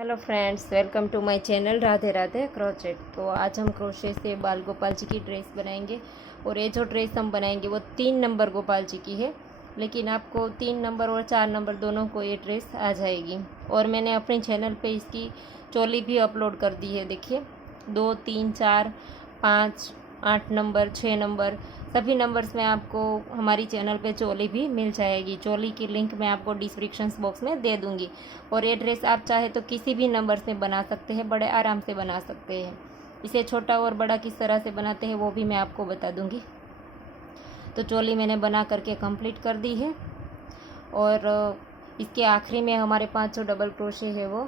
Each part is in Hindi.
Hello friends, welcome to my channel Radhe Radhe crochet. तो आज हम क्रोशे से बाल गोपाल जी की ड्रेस बनाएंगे। और ये जो ड्रेस हम बनाएंगे वो 3 नंबर गोपाल जी की है, लेकिन आपको 3 नंबर और 4 नंबर दोनों को ये ड्रेस आ जाएगी। और मैंने अपने चैनल पे इसकी चोली भी अपलोड कर दी है। देखिए 2, 3, 4, 5, 8 नंबर, 6 नंबर, सभी नंबर्स में आपको हमारी चैनल पे चोली भी मिल जाएगी। चोली की लिंक मैं आपको डिस्क्रिप्शन बॉक्स में दे दूंगी। और ये ड्रेस आप चाहे तो किसी भी नंबर में बना सकते हैं, बड़े आराम से बना सकते हैं। इसे छोटा और बड़ा किस तरह से बनाते हैं वो भी मैं आपको बता दूंगी। तो चोली मैंने बना करके कंप्लीट कर दी है। और इसके आखिरी में हमारे पास जो डबल क्रोशे है वो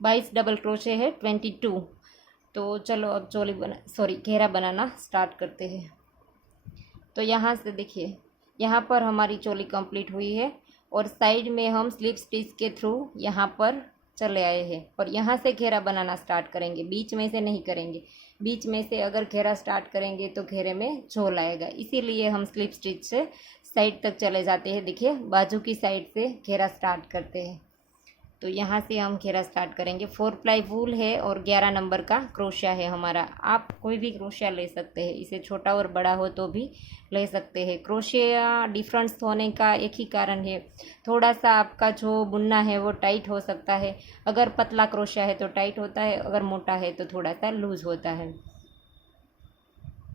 22 डबल क्रोशे है, 22। तो चलो अब घेरा बनाना स्टार्ट करते हैं। तो यहाँ से देखिए, यहाँ पर हमारी चोली कंप्लीट हुई है और साइड में हम स्लिप स्टिच के थ्रू यहाँ पर चले आए हैं। और यहाँ से घेरा बनाना स्टार्ट करेंगे, बीच में से नहीं करेंगे। बीच में से अगर घेरा स्टार्ट करेंगे तो घेरे में झोल आएगा, इसीलिए हम स्लिप स्टिच से साइड तक चले जाते हैं। देखिए बाजू की साइड से घेरा स्टार्ट करते हैं। तो यहाँ से हम घेरा स्टार्ट करेंगे। 4 प्लाई वूल है और 11 नंबर का क्रोशिया है हमारा। आप कोई भी क्रोशिया ले सकते हैं, इसे छोटा और बड़ा हो तो भी ले सकते हैं। क्रोशिया डिफरेंस होने का एक ही कारण है, थोड़ा सा आपका जो बुनना है वो टाइट हो सकता है। अगर पतला क्रोशिया है तो टाइट होता है, अगर मोटा है तो थोड़ा सा लूज होता है।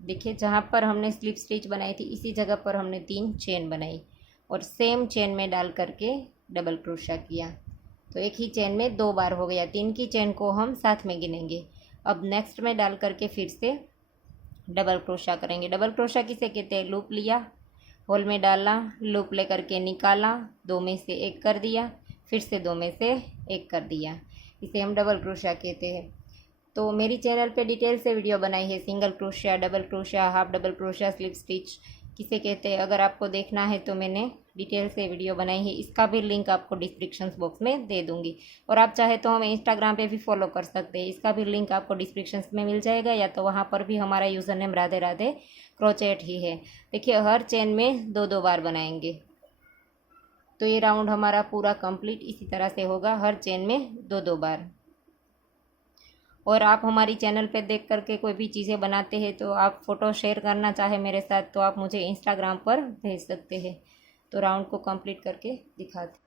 देखिए जहाँ पर हमने स्लिप स्टिच बनाई थी इसी जगह पर हमने 3 चेन बनाई और सेम चेन में डाल करके डबल क्रोशिया किया। तो एक ही चेन में 2 बार हो गया। 3 की चेन को हम साथ में गिनेंगे। अब नेक्स्ट में डाल करके फिर से डबल क्रोशिया करेंगे। डबल क्रोशिया किसे कहते हैं? लूप लिया, होल में डाला, लूप लेकर के निकाला, 2 में से 1 कर दिया, फिर से 2 में से 1 कर दिया, इसे हम डबल क्रोशिया कहते हैं। तो मेरी चैनल पे डिटेल से वीडियो बनाई है, single crochet, double crochet, half double crochet, slip stitch किसे कहते हैं। अगर आपको देखना है तो मैंने डिटेल से वीडियो बनाई है, इसका भी लिंक आपको डिस्क्रिप्शन बॉक्स में दे दूंगी। और आप चाहे तो हमें इंस्टाग्राम पे भी फॉलो कर सकते हैं, इसका भी लिंक आपको डिस्क्रिप्शन में मिल जाएगा, या तो वहाँ पर भी हमारा user name Radhe Radhe crochet ही है। देखिए हर चेन में 2-2 बार बनाएंगे। तो ये राउंड हमारा पूरा कंप्लीट इसी तरह से होगा, हर चेन में 2-2 बार। और आप हमारी चैनल पे देख करके कोई भी चीज़ें बनाते हैं तो आप फ़ोटो शेयर करना चाहे मेरे साथ तो आप मुझे इंस्टाग्राम पर भेज सकते हैं। तो राउंड को कंप्लीट करके दिखाते।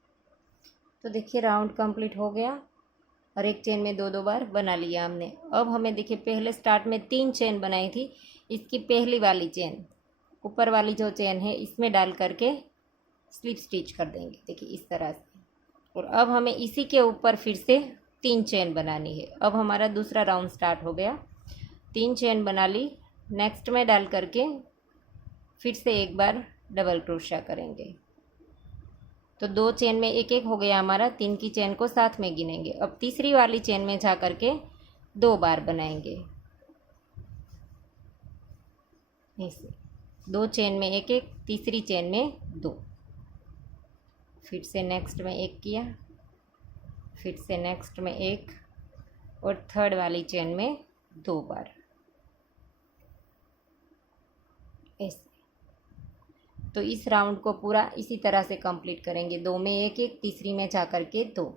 तो देखिए राउंड कंप्लीट हो गया और एक चेन में 2-2 बार बना लिया हमने। अब हमें देखिए पहले स्टार्ट में 3 चेन बनाई थी, इसकी पहली वाली चेन, ऊपर वाली जो चेन है इसमें डाल करके स्लिप स्टिच कर देंगे। देखिए इस तरह से। और अब हमें इसी के ऊपर फिर से 3 चेन बनानी है। अब हमारा दूसरा राउंड स्टार्ट हो गया। 3 चेन बना ली, नेक्स्ट में डाल करके फिर से एक बार डबल क्रोशिया करेंगे। तो 2 चेन में 1-1 हो गया हमारा, 3 की चेन को साथ में गिनेंगे। अब तीसरी वाली चेन में जा करके 2 बार बनाएंगे ऐसे। 2 चेन में 1-1, तीसरी चेन में 2, फिर से नेक्स्ट में 1 किया, फिर से नेक्स्ट में 1 और थर्ड वाली चेन में 2 बार ऐसे। तो इस राउंड को पूरा इसी तरह से कंप्लीट करेंगे। 2 में 1-1, तीसरी में जा कर के 2।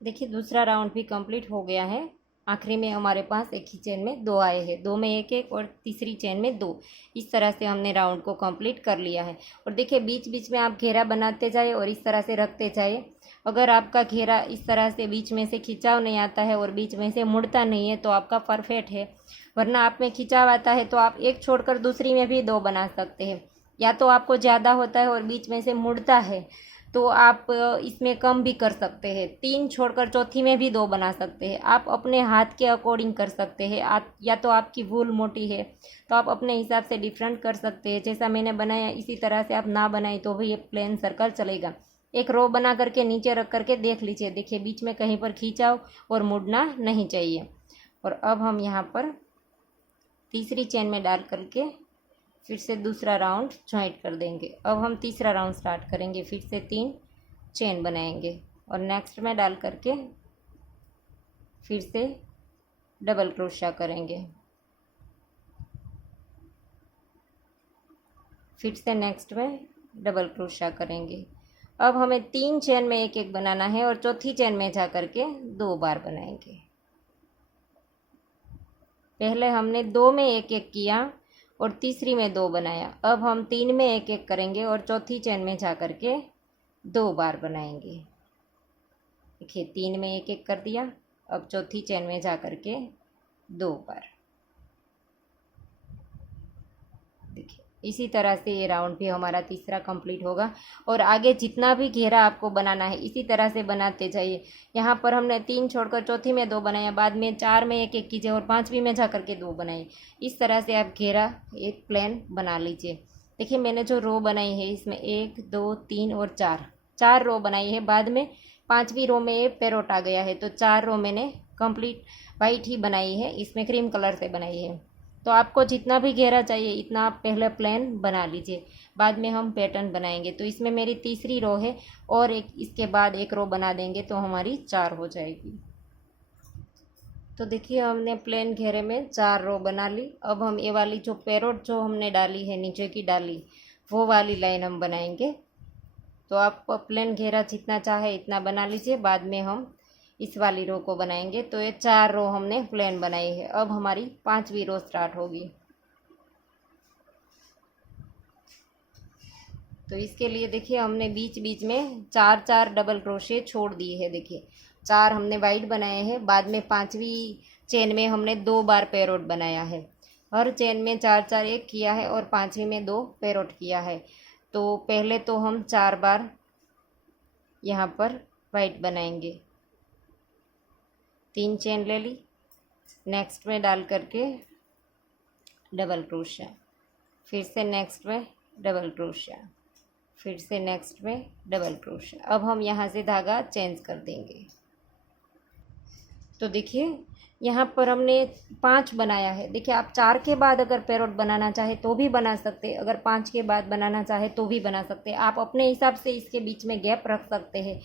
देखिए दूसरा राउंड भी कंप्लीट हो गया है। आखिरी में हमारे पास एक ही चेन में 2 आए हैं, 2 में 1-1 और तीसरी चेन में 2। इस तरह से हमने राउंड को कंप्लीट कर लिया है। और देखिए बीच बीच में आप घेरा बनाते जाए और इस तरह से रखते जाए। अगर आपका घेरा इस तरह से बीच में से खिंचाव नहीं आता है और बीच में से मुड़ता नहीं है तो आपका परफेक्ट है। वरना आप में खिंचाव आता है तो आप एक छोड़कर दूसरी में भी 2 बना सकते हैं। या तो आपको ज़्यादा होता है और बीच में से मुड़ता है तो आप इसमें कम भी कर सकते हैं। 3 छोड़कर चौथी में भी 2 बना सकते हैं। आप अपने हाथ के अकॉर्डिंग कर सकते हैं। आप या तो आपकी वूल मोटी है तो आप अपने हिसाब से डिफरेंट कर सकते हैं। जैसा मैंने बनाया इसी तरह से आप ना बनाए तो भी ये प्लेन सर्कल चलेगा। एक रो बना करके नीचे रख करके देख लीजिए। देखिए बीच में कहीं पर खींचाव और मुड़ना नहीं चाहिए। और अब हम यहाँ पर तीसरी चेन में डाल करके फिर से दूसरा राउंड ज्वाइंट कर देंगे। अब हम तीसरा राउंड स्टार्ट करेंगे। फिर से 3 चेन बनाएंगे और नेक्स्ट में डाल करके फिर से डबल क्रोशिया करेंगे। फिर से नेक्स्ट में डबल क्रोशिया करेंगे अब हमें 3 चेन में एक एक बनाना है और चौथी चेन में जा करके 2 बार बनाएंगे। पहले हमने 2 में एक एक किया और तीसरी में 2 बनाया। अब हम 3 में एक एक करेंगे और चौथी चेन में जा करके 2 बार बनाएंगे। देखिए 3 में एक एक कर दिया, अब चौथी चेन में जा करके 2 बार। देखिए इसी तरह से ये राउंड भी हमारा तीसरा कंप्लीट होगा। और आगे जितना भी घेरा आपको बनाना है इसी तरह से बनाते जाइए। यहाँ पर हमने 3 छोड़कर चौथी में 2 बनाया, बाद में 4 में एक एक कीजिए और 5वीं में जा करके 2 बनाइए। इस तरह से आप घेरा एक प्लेन बना लीजिए। देखिए मैंने जो रो बनाई है इसमें 1 2 3 और 4 रो बनाई है। बाद में 5वीं रो में पैरोट आ गया है, तो 4 रो मैंने कंप्लीट वाइट ही बनाई है, इसमें क्रीम कलर से बनाई है। तो आपको जितना भी घेरा चाहिए इतना आप पहले प्लेन बना लीजिए, बाद में हम पैटर्न बनाएंगे। तो इसमें मेरी तीसरी रो है और एक इसके बाद एक रो बना देंगे तो हमारी 4 हो जाएगी। तो देखिए हमने प्लेन घेरे में 4 रो बना ली। अब हम ये वाली जो पैरोट जो हमने डाली है नीचे की डाली, वो वाली लाइन हम बनाएंगे। तो आप प्लेन घेरा जितना चाहे इतना बना लीजिए, बाद में हम इस वाली रो को बनाएंगे। तो ये 4 रो हमने प्लेन बनाई है। अब हमारी 5वीं रो स्टार्ट होगी। तो इसके लिए देखिए हमने बीच बीच में 4 डबल क्रोशे छोड़ दिए हैं। देखिए 4 हमने वाइट बनाए हैं, बाद में 5वीं चेन में हमने 2 बार पैरोट बनाया है। हर चेन में 4 एक किया है और 5वीं में 2 पैरोट किया है। तो पहले तो हम 4 बार यहाँ पर वाइट बनाएंगे। 3 चेन ले ली, नेक्स्ट में डाल करके डबल क्रोशिया, फिर से नेक्स्ट में डबल क्रोशिया, फिर से नेक्स्ट में डबल क्रोशिया। अब हम यहाँ से धागा चेंज कर देंगे। तो देखिए यहाँ पर हमने 5 बनाया है। देखिए आप 4 के बाद अगर पैरोट बनाना चाहे तो भी बना सकते हैं, अगर 5 के बाद बनाना चाहे तो भी बना सकते हैं। आप अपने हिसाब से इसके बीच में गैप रख सकते हैं।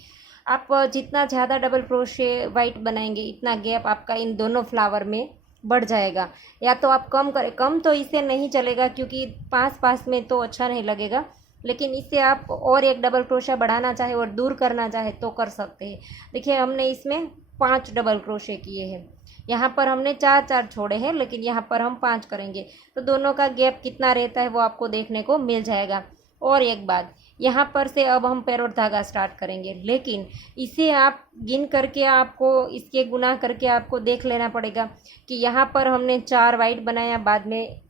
आप जितना ज़्यादा डबल क्रोशे वाइट बनाएंगे इतना गैप आपका इन दोनों फ्लावर में बढ़ जाएगा। या तो आप कम करें, कम तो इससे नहीं चलेगा क्योंकि पास पास में तो अच्छा नहीं लगेगा, लेकिन इससे आप और एक डबल क्रोशा बढ़ाना चाहे और दूर करना चाहे तो कर सकते हैं। देखिए हमने इसमें 5 डबल क्रोशे किए हैं। यहाँ पर हमने 4 छोड़े हैं, लेकिन यहाँ पर हम 5 करेंगे। तो दोनों का गैप कितना रहता है वो आपको देखने को मिल जाएगा। और एक बात, यहाँ पर से अब हम पैरोट धागा स्टार्ट करेंगे, लेकिन इसे आप गिन करके आपको इसके गुना करके आपको देख लेना पड़ेगा कि यहाँ पर हमने 4 वाइट बनाया, बाद में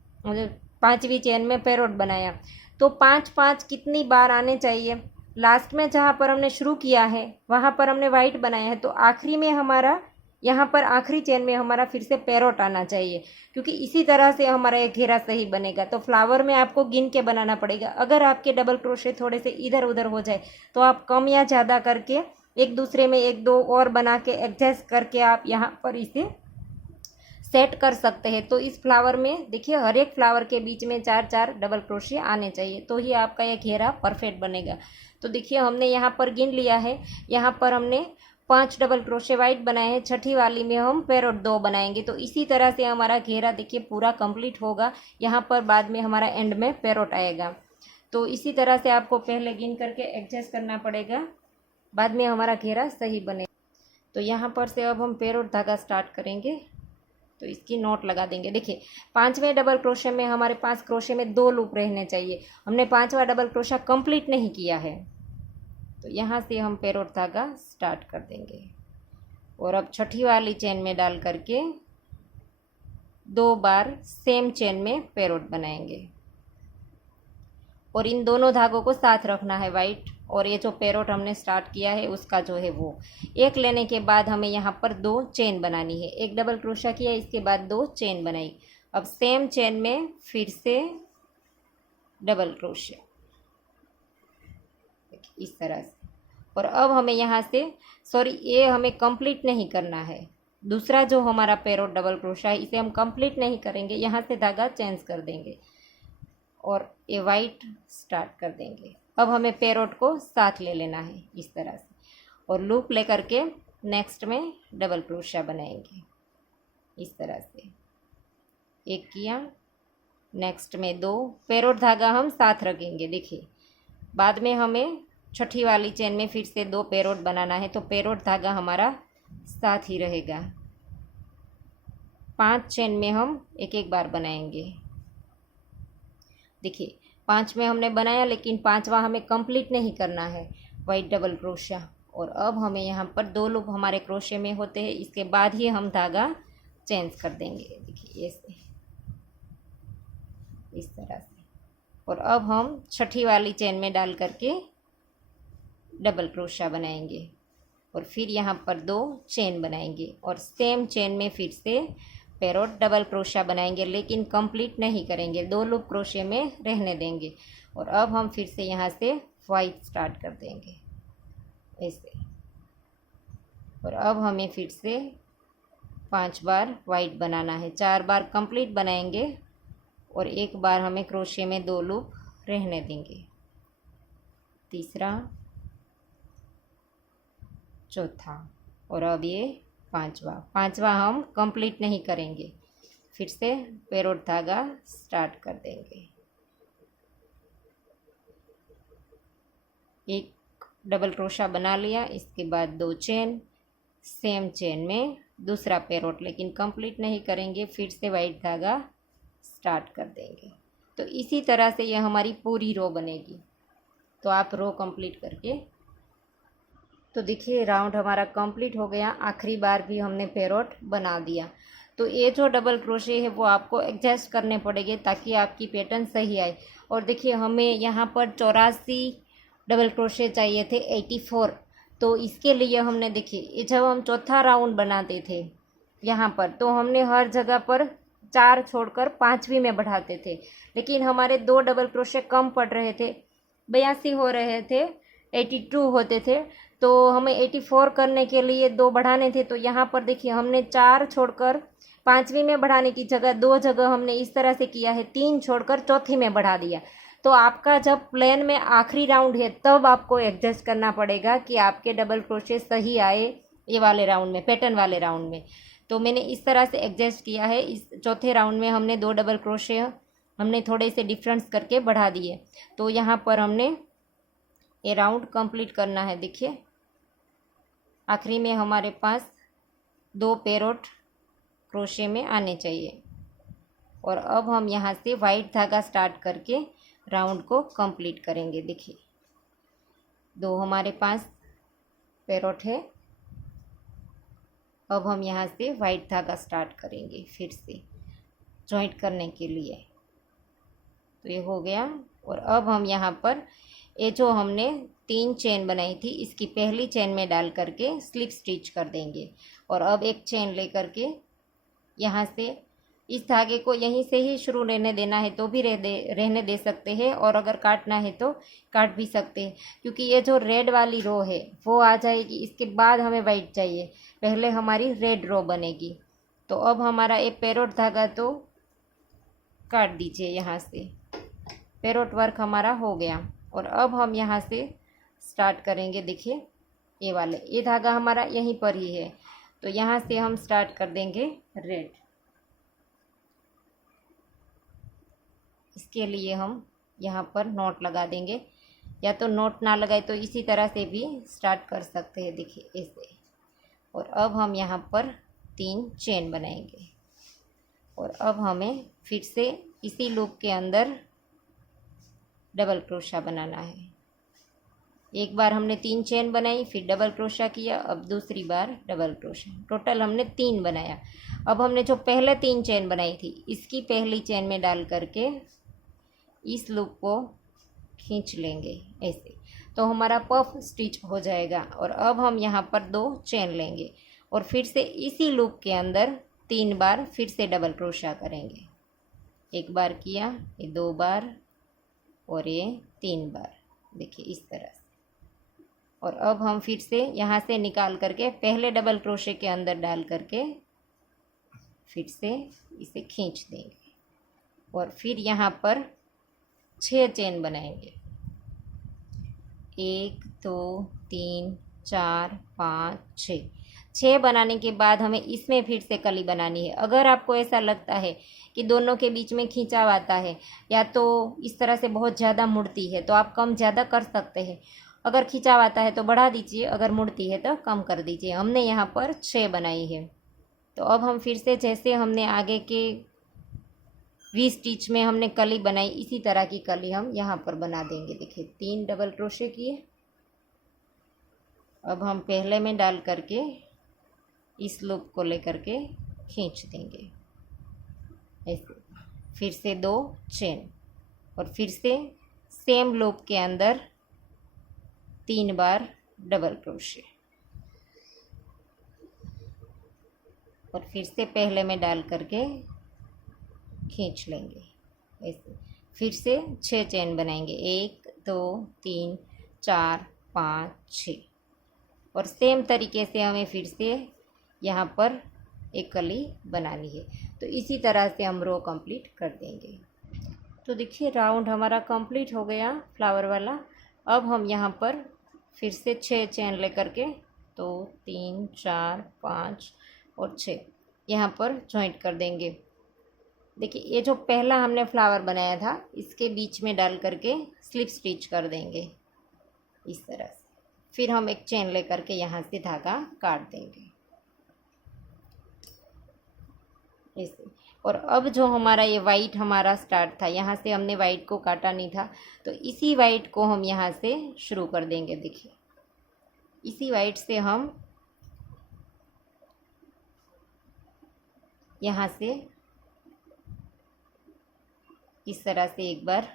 5वीं चेन में पैरोट बनाया। तो 5 कितनी बार आने चाहिए? लास्ट में जहाँ पर हमने शुरू किया है वहाँ पर हमने वाइट बनाया है, तो आखिरी में हमारा यहाँ पर आखिरी चेन में हमारा फिर से पैरोट आना चाहिए, क्योंकि इसी तरह से हमारा एक घेरा सही बनेगा। तो फ्लावर में आपको गिन के बनाना पड़ेगा। अगर आपके डबल क्रोशे थोड़े से इधर उधर हो जाए तो आप कम या ज़्यादा करके एक दूसरे में 1-2 और बना के एडजस्ट करके आप यहाँ पर इसे सेट कर सकते हैं। तो इस फ्लावर में देखिए हर एक फ्लावर के बीच में 4 डबल क्रोशे आने चाहिए, तो ही आपका ये घेरा परफेक्ट बनेगा। तो देखिए हमने यहाँ पर गिन लिया है। यहाँ पर हमने 5 डबल क्रोशे वाइट बनाए हैं, छठी वाली में हम पैरोट 2 बनाएंगे। तो इसी तरह से हमारा घेरा देखिए पूरा कंप्लीट होगा। यहाँ पर बाद में हमारा एंड में पैरोट आएगा। तो इसी तरह से आपको पहले गिन करके एडजस्ट करना पड़ेगा, बाद में हमारा घेरा सही बने। तो यहाँ पर से अब हम पैरोट धागा स्टार्ट करेंगे। तो इसकी नोट लगा देंगे। देखिए 5वें डबल क्रोशे में हमारे पास क्रोशे में 2 लूप रहने चाहिए। हमने 5वां डबल क्रोशा कंप्लीट नहीं किया है, तो यहाँ से हम पैरोट धागा स्टार्ट कर देंगे और अब छठी वाली चेन में डाल करके 2 बार सेम चेन में पैरोट बनाएंगे। और इन दोनों धागों को साथ रखना है, वाइट और ये जो पैरोट हमने स्टार्ट किया है उसका जो है वो एक लेने के बाद हमें यहाँ पर 2 चेन बनानी है। एक डबल क्रोशा किया, इसके बाद 2 चेन बनाई। अब सेम चेन में फिर से डबल क्रोशा इस तरह से। और अब हमें यहाँ से ये हमें कंप्लीट नहीं करना है। दूसरा जो हमारा पैरोट डबल क्रोशा है इसे हम कंप्लीट नहीं करेंगे, यहाँ से धागा चेंज कर देंगे और ये वाइट स्टार्ट कर देंगे। अब हमें पैरोट को साथ ले लेना है इस तरह से और लूप ले करके नेक्स्ट में डबल क्रोशा बनाएंगे इस तरह से। एक किया, नेक्स्ट में 2 पैरोट धागा हम साथ रखेंगे। देखिए बाद में हमें छठी वाली चेन में फिर से 2 पेरोट बनाना है, तो पेरोट धागा हमारा साथ ही रहेगा। 5 चेन में हम एक एक बार बनाएंगे। देखिए 5 में हमने बनाया, लेकिन 5वां हमें कंप्लीट नहीं करना है, वाइट डबल क्रोशिया। और अब हमें यहाँ पर 2 लूप हमारे क्रोशे में होते हैं, इसके बाद ही हम धागा चेंज कर देंगे। देखिए ऐसे, इस तरह से। और अब हम छठी वाली चेन में डाल करके डबल क्रोशिया बनाएंगे और फिर यहाँ पर 2 चेन बनाएंगे और सेम चेन में फिर से पेरोट डबल क्रोशिया बनाएंगे, लेकिन कंप्लीट नहीं करेंगे, 2 लूप क्रोशे में रहने देंगे। और अब हम फिर से यहाँ से वाइट स्टार्ट कर देंगे ऐसे। और अब हमें फिर से 5 बार वाइट बनाना है, 4 बार कंप्लीट बनाएंगे और 1 बार हमें क्रोशे में 2 लूप रहने देंगे। तीसरा, चौथा और अब ये पांचवा हम कंप्लीट नहीं करेंगे, फिर से पेरोट धागा स्टार्ट कर देंगे। एक डबल क्रोशा बना लिया, इसके बाद 2 चेन, सेम चेन में दूसरा पेरोट, लेकिन कंप्लीट नहीं करेंगे, फिर से वाइट धागा स्टार्ट कर देंगे। तो इसी तरह से यह हमारी पूरी रो बनेगी। तो आप रो कंप्लीट करके, तो देखिए राउंड हमारा कंप्लीट हो गया। आखिरी बार भी हमने पेरोट बना दिया। तो ये जो डबल क्रोशे है वो आपको एडजस्ट करने पड़ेंगे ताकि आपकी पैटर्न सही आए। और देखिए हमें यहाँ पर 84 डबल क्रोशे चाहिए थे, 84। तो इसके लिए हमने, देखिए जब हम चौथा राउंड बनाते थे यहाँ पर, तो हमने हर जगह पर 4 छोड़कर 5वीं में बढ़ाते थे, लेकिन हमारे 2 डबल क्रोशे कम पड़ रहे थे, 82 हो रहे थे, 82 होते थे। तो हमें 84 करने के लिए 2 बढ़ाने थे। तो यहाँ पर देखिए हमने 4 छोड़कर 5वीं में बढ़ाने की जगह 2 जगह हमने इस तरह से किया है, 3 छोड़कर चौथी में बढ़ा दिया। तो आपका जब प्लेन में आखिरी राउंड है तब आपको एडजस्ट करना पड़ेगा कि आपके डबल क्रोशे सही आए ये वाले राउंड में, पैटर्न वाले राउंड में। तो मैंने इस तरह से एडजस्ट किया है। इस चौथे राउंड में हमने 2 डबल क्रोशे हमने थोड़े से डिफरेंस करके बढ़ा दिए। तो यहाँ पर हमने ये राउंड कंप्लीट करना है। देखिए आखिरी में हमारे पास 2 पेरोट क्रोशे में आने चाहिए। और अब हम यहाँ से वाइट धागा स्टार्ट करके राउंड को कंप्लीट करेंगे। देखिए 2 हमारे पास पेरोट है। अब हम यहाँ से वाइट धागा स्टार्ट करेंगे फिर से जॉइंट करने के लिए। तो ये हो गया। और अब हम यहाँ पर ये जो हमने 3 चेन बनाई थी, इसकी पहली चेन में डाल करके स्लिप स्टिच कर देंगे। और अब एक चेन लेकर के यहाँ से इस धागे को यहीं से ही शुरू रहने देना है तो भी रहने दे सकते हैं, और अगर काटना है तो काट भी सकते हैं, क्योंकि ये जो रेड वाली रो है वो आ जाएगी, इसके बाद हमें वाइट चाहिए, पहले हमारी रेड रो बनेगी। तो अब हमारा ये पेरोट धागा तो काट दीजिए यहाँ से, पेरोट वर्क हमारा हो गया। और अब हम यहाँ से स्टार्ट करेंगे। देखिए ये वाले, ये धागा हमारा यहीं पर ही है, तो यहाँ से हम स्टार्ट कर देंगे रेड। इसके लिए हम यहाँ पर नोट लगा देंगे, या तो नोट ना लगाए तो इसी तरह से भी स्टार्ट कर सकते हैं। देखिए ऐसे। और अब हम यहाँ पर 3 चेन बनाएंगे। और अब हमें फिर से इसी लूप के अंदर डबल क्रोशा बनाना है। एक बार हमने 3 चेन बनाई, फिर डबल क्रोशा किया, अब दूसरी बार डबल क्रोशा, टोटल हमने 3 बनाया। अब हमने जो पहले 3 चेन बनाई थी, इसकी पहली चेन में डाल करके इस लूप को खींच लेंगे ऐसे, तो हमारा पफ स्टिच हो जाएगा। और अब हम यहाँ पर 2 चेन लेंगे और फिर से इसी लूप के अंदर 3 बार फिर से डबल क्रोशा करेंगे। 1 बार किया, ये 2 बार और ये 3 बार। देखिए इस तरह से। और अब हम फिर से यहाँ से निकाल करके पहले डबल क्रोशे के अंदर डाल करके फिर से इसे खींच देंगे और फिर यहाँ पर 6 चेन बनाएंगे। 1 2 3 4 5 6। 6 बनाने के बाद हमें इसमें फिर से कली बनानी है। अगर आपको ऐसा लगता है कि दोनों के बीच में खींचाव आता है या तो इस तरह से बहुत ज़्यादा मुड़ती है, तो आप कम ज़्यादा कर सकते हैं। अगर खिंचाव आता है तो बढ़ा दीजिए, अगर मुड़ती है तो कम कर दीजिए। हमने यहाँ पर 6 बनाई है। तो अब हम फिर से जैसे हमने आगे के वी स्टिच में हमने कली बनाई, इसी तरह की कली हम यहाँ पर बना देंगे। देखिए 3 डबल क्रोशे किए। अब हम पहले में डाल करके इस लूप को लेकर के खींच देंगे ऐसे, फिर से 2 चेन और फिर से सेम लूप के अंदर 3 बार डबल क्रोशे और फिर से पहले में डाल करके खींच लेंगे ऐसे, फिर से 6 चेन बनाएंगे, 1 2 3 4 5 6 और सेम तरीके से हमें फिर से यहाँ पर एक कली बनानी है। तो इसी तरह से हम रो कंप्लीट कर देंगे। तो देखिए राउंड हमारा कंप्लीट हो गया फ्लावर वाला। अब हम यहाँ पर फिर से 6 चेन लेकर के 2 3 4 5 और 6 यहाँ पर जॉइंट कर देंगे। देखिए ये जो पहला हमने फ्लावर बनाया था इसके बीच में डाल करके स्लिप स्टिच कर देंगे इस तरह से। फिर हम एक चेन लेकर के यहाँ से धागा काट देंगे ऐसे। और अब जो हमारा ये वाइट हमारा स्टार्ट था, यहाँ से हमने वाइट को काटा नहीं था, तो इसी वाइट को हम यहाँ से शुरू कर देंगे। देखिए इसी वाइट से हम यहाँ से इस तरह से एक बार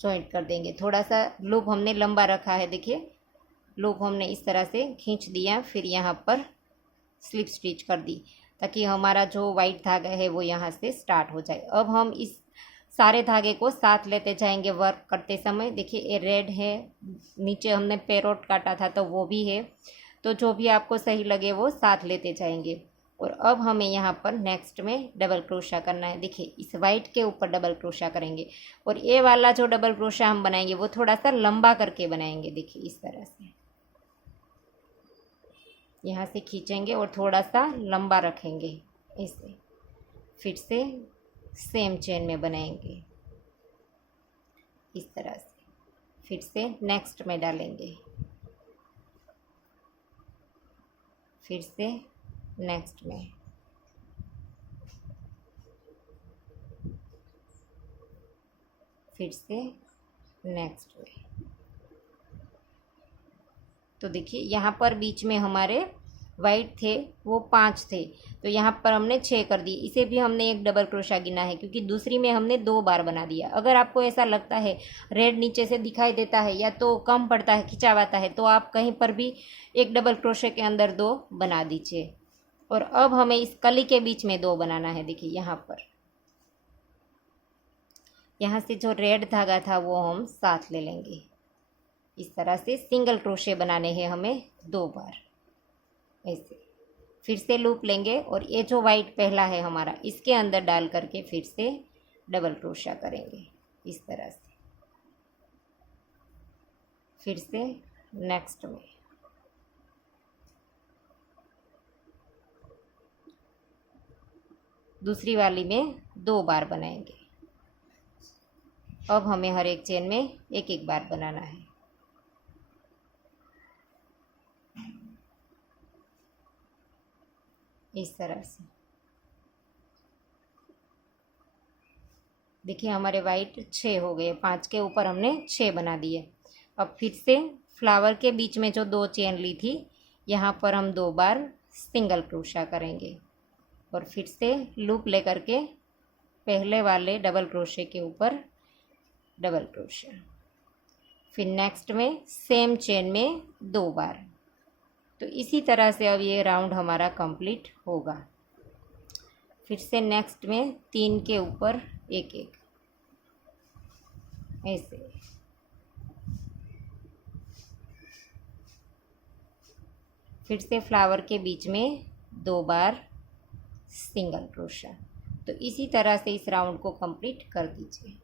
जॉइंट कर देंगे। थोड़ा सा लूप हमने लंबा रखा है, देखिए लूप हमने इस तरह से खींच दिया, फिर यहाँ पर स्लिप स्टिच कर दी ताकि हमारा जो वाइट धागा है वो यहाँ से स्टार्ट हो जाए। अब हम इस सारे धागे को साथ लेते जाएंगे वर्क करते समय। देखिए ये रेड है, नीचे हमने पैरोट काटा था तो वो भी है, तो जो भी आपको सही लगे वो साथ लेते जाएंगे। और अब हमें यहाँ पर नेक्स्ट में डबल क्रोशा करना है। देखिए इस वाइट के ऊपर डबल क्रोशा करेंगे और ये वाला जो डबल क्रोशा हम बनाएंगे वो थोड़ा सा लंबा करके बनाएंगे। देखिए इस तरह से यहाँ से खींचेंगे और थोड़ा सा लंबा रखेंगे इसे, फिर से सेम चेन में बनाएंगे इस तरह से, फिर से नेक्स्ट में डालेंगे, फिर से नेक्स्ट में, फिर से नेक्स्ट में। तो देखिए यहाँ पर बीच में हमारे वाइट थे वो 5 थे, तो यहाँ पर हमने 6 कर दिए। इसे भी हमने एक डबल क्रोशा गिना है क्योंकि दूसरी में हमने 2 बार बना दिया। अगर आपको ऐसा लगता है रेड नीचे से दिखाई देता है या तो कम पड़ता है, खिंचावाता है, तो आप कहीं पर भी एक डबल क्रोशे के अंदर 2 बना दीजिए। और अब हमें इस कली के बीच में 2 बनाना है। देखिए यहाँ पर यहाँ से जो रेड धागा था वो हम साथ ले लेंगे इस तरह से। सिंगल क्रोशे बनाने हैं हमें 2 बार ऐसे, फिर से लूप लेंगे और ये जो वाइट पहला है हमारा इसके अंदर डाल करके फिर से डबल क्रोशा करेंगे इस तरह से, फिर से नेक्स्ट में, दूसरी वाली में 2 बार बनाएंगे। अब हमें हर एक चेन में एक एक बार बनाना है। इस तरह से देखिए हमारे वाइट 6 हो गए, 5 के ऊपर हमने 6 बना दिए। अब फिर से फ्लावर के बीच में जो 2 चेन ली थी यहाँ पर हम 2 बार सिंगल क्रोशा करेंगे और फिर से लूप लेकर के पहले वाले डबल क्रोशे के ऊपर डबल क्रोशा, फिर नेक्स्ट में सेम चेन में 2 बार। तो इसी तरह से अब ये राउंड हमारा कंप्लीट होगा। फिर से नेक्स्ट में 3 के ऊपर एक एक ऐसे, फिर से फ्लावर के बीच में 2 बार सिंगल क्रोशा। तो इसी तरह से इस राउंड को कंप्लीट कर दीजिए।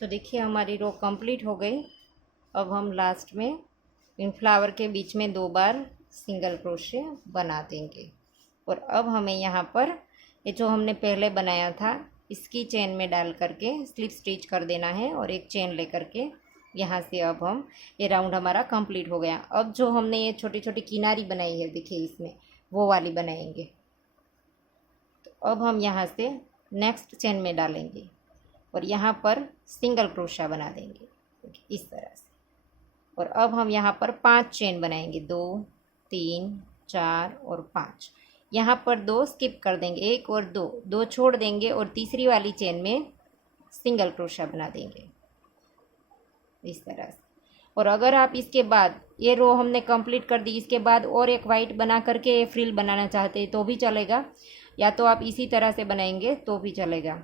तो देखिए हमारी रो कंप्लीट हो गई। अब हम लास्ट में इन फ्लावर के बीच में 2 बार सिंगल क्रोशे बना देंगे। और अब हमें यहाँ पर ये जो हमने पहले बनाया था इसकी चेन में डाल करके स्लिप स्टिच कर देना है और एक चेन लेकर के यहाँ से अब हम ये राउंड हमारा कंप्लीट हो गया। अब जो हमने ये छोटी छोटी किनारी बनाई है देखिए इसमें, वो वाली बनाएंगे। तो अब हम यहाँ से नेक्स्ट चेन में डालेंगे और यहाँ पर सिंगल क्रोशा बना देंगे इस तरह से। और अब हम यहाँ पर 5 चेन बनाएंगे, 2 3 4 और 5। यहाँ पर 2 स्किप कर देंगे, 1 और 2, 2 छोड़ देंगे और तीसरी वाली चेन में सिंगल क्रोशा बना देंगे इस तरह से। और अगर आप इसके बाद ये रो हमने कंप्लीट कर दी, इसके बाद और एक वाइट बना करके फ्रिल बनाना चाहते हैं तो भी चलेगा, या तो आप इसी तरह से बनाएंगे तो भी चलेगा।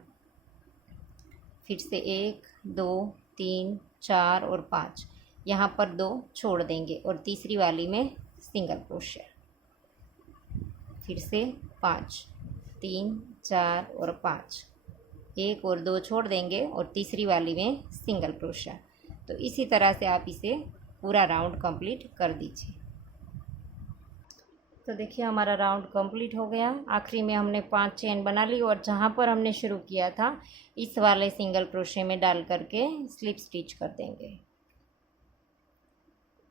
फिर से 1 2 3 4 और 5, यहाँ पर 2 छोड़ देंगे और तीसरी वाली में सिंगल क्रोशा। फिर से 5 3 4 और 5, 1 और 2 छोड़ देंगे और तीसरी वाली में सिंगल क्रोशा। तो इसी तरह से आप इसे पूरा राउंड कंप्लीट कर दीजिए। तो देखिए हमारा राउंड कंप्लीट हो गया। आखिरी में हमने 5 चेन बना ली और जहाँ पर हमने शुरू किया था इस वाले सिंगल क्रोशे में डाल करके स्लिप स्टिच कर देंगे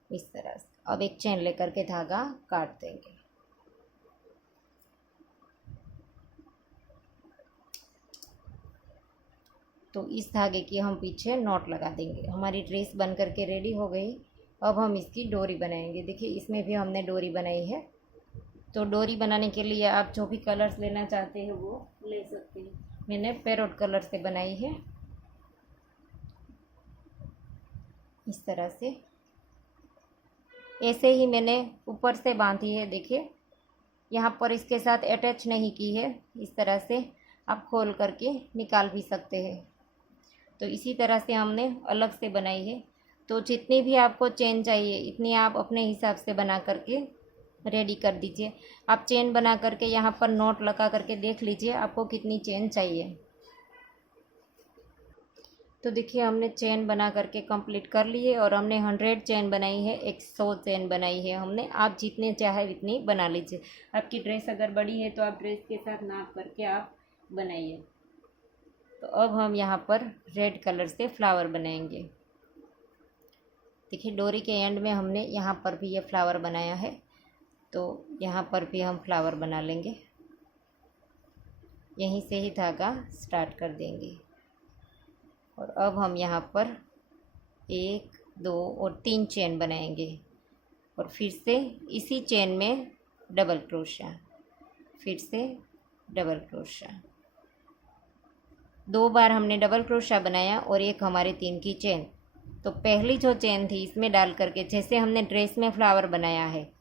इस तरह से। अब एक चेन लेकर के धागा काट देंगे। तो इस धागे की हम पीछे नॉट लगा देंगे। हमारी ड्रेस बन करके रेडी हो गई। अब हम इसकी डोरी बनाएंगे। देखिए इसमें भी हमने डोरी बनाई है। तो डोरी बनाने के लिए आप जो भी कलर्स लेना चाहते हैं वो ले सकते हैं। मैंने पैरोट कलर से बनाई है इस तरह से। ऐसे ही मैंने ऊपर से बांधी है, देखिए यहाँ पर इसके साथ अटैच नहीं की है। इस तरह से आप खोल करके निकाल भी सकते हैं। तो इसी तरह से हमने अलग से बनाई है। तो जितनी भी आपको चेन चाहिए इतनी आप अपने हिसाब से बना करके रेडी कर दीजिए। आप चेन बना करके यहाँ पर नॉट लगा करके देख लीजिए आपको कितनी चेन चाहिए। तो देखिए हमने चेन बना करके कंप्लीट कर लिए और हमने 100 चेन बनाई है, 100 चेन बनाई है हमने। आप जितने चाहे इतनी बना लीजिए। आपकी ड्रेस अगर बड़ी है तो आप ड्रेस के साथ नाप करके आप बनाइए। तो अब हम यहाँ पर रेड कलर से फ्लावर बनाएंगे। देखिए डोरी के एंड में हमने यहाँ पर भी ये फ्लावर बनाया है, तो यहाँ पर भी हम फ्लावर बना लेंगे। यहीं से ही धागा स्टार्ट कर देंगे। और अब हम यहाँ पर 1 2 और 3 चेन बनाएंगे और फिर से इसी चेन में डबल क्रोशा, फिर से डबल क्रोशा। 2 बार हमने डबल क्रोशा बनाया और एक हमारे 3 की चेन। तो पहली जो चेन थी इसमें डाल करके जैसे हमने ड्रेस में फ्लावर बनाया है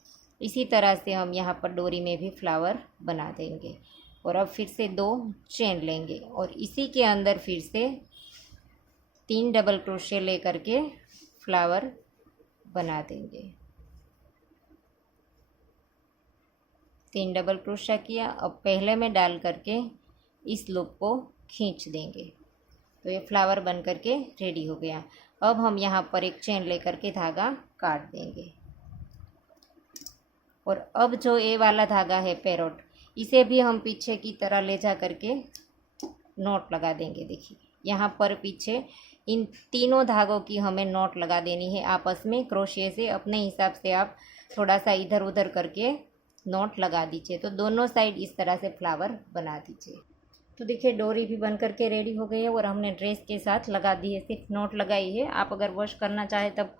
इसी तरह से हम यहाँ पर डोरी में भी फ्लावर बना देंगे। और अब फिर से 2 चेन लेंगे और इसी के अंदर फिर से 3 डबल क्रोशे ले करके फ्लावर बना देंगे। 3 डबल क्रोशा किया। अब पहले में डाल करके इस लूप को खींच देंगे। तो ये फ्लावर बन करके रेडी हो गया। अब हम यहाँ पर एक चेन लेकर के धागा काट देंगे। और अब जो ये वाला धागा है पैरोट, इसे भी हम पीछे की तरह ले जा करके नॉट लगा देंगे। देखिए यहाँ पर पीछे इन तीनों धागों की हमें नॉट लगा देनी है आपस में क्रोशे से। अपने हिसाब से आप थोड़ा सा इधर उधर करके नॉट लगा दीजिए। तो दोनों साइड इस तरह से फ्लावर बना दीजिए। तो देखिए डोरी भी बन करके रेडी हो गई है और हमने ड्रेस के साथ लगा दी है, सिर्फ नॉट लगाई है। आप अगर वॉश करना चाहे तब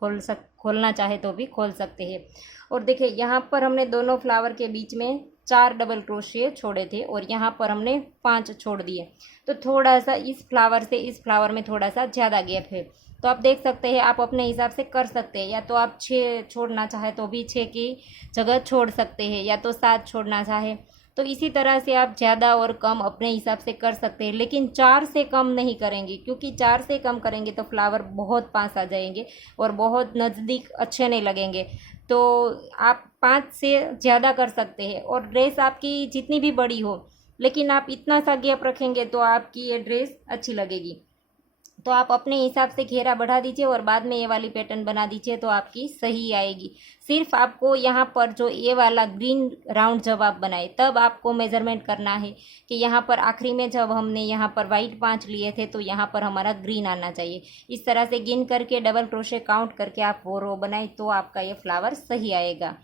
खोलना चाहे तो भी खोल सकते हैं। और देखिए यहाँ पर हमने दोनों फ्लावर के बीच में 4 डबल क्रोशे छोड़े थे और यहाँ पर हमने 5 छोड़ दिए। तो थोड़ा सा इस फ्लावर से इस फ्लावर में थोड़ा सा ज़्यादा गैप है। तो आप देख सकते हैं, आप अपने हिसाब से कर सकते हैं। या तो आप 6 छोड़ना चाहे तो भी 6 की जगह छोड़ सकते हैं, या तो 7 छोड़ना चाहे तो इसी तरह से आप ज़्यादा और कम अपने हिसाब से कर सकते हैं। लेकिन 4 से कम नहीं करेंगे, क्योंकि 4 से कम करेंगे तो फ्लावर बहुत पास आ जाएंगे और बहुत नज़दीक अच्छे नहीं लगेंगे। तो आप 5 से ज़्यादा कर सकते हैं। और ड्रेस आपकी जितनी भी बड़ी हो, लेकिन आप इतना सा गैप रखेंगे तो आपकी ये ड्रेस अच्छी लगेगी। तो आप अपने हिसाब से घेरा बढ़ा दीजिए और बाद में ये वाली पैटर्न बना दीजिए तो आपकी सही आएगी। सिर्फ आपको यहाँ पर जो ये वाला ग्रीन राउंड जब आप बनाए तब आपको मेजरमेंट करना है कि यहाँ पर आखिरी में जब हमने यहाँ पर वाइट 5 लिए थे तो यहाँ पर हमारा ग्रीन आना चाहिए। इस तरह से गिन करके डबल क्रोशे काउंट करके आप वो रो बनाए तो आपका ये फ्लावर सही आएगा।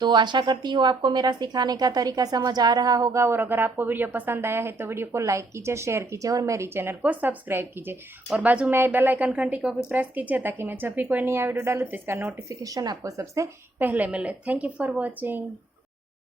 तो आशा करती हूँ आपको मेरा सिखाने का तरीका समझ आ रहा होगा, और अगर आपको वीडियो पसंद आया है तो वीडियो को लाइक कीजिए, शेयर कीजिए और मेरी चैनल को सब्सक्राइब कीजिए और बाजू में बेल आइकन घंटी को भी प्रेस कीजिए ताकि मैं जब भी कोई नया वीडियो डालूँ तो इसका नोटिफिकेशन आपको सबसे पहले मिले। Thank you for watching.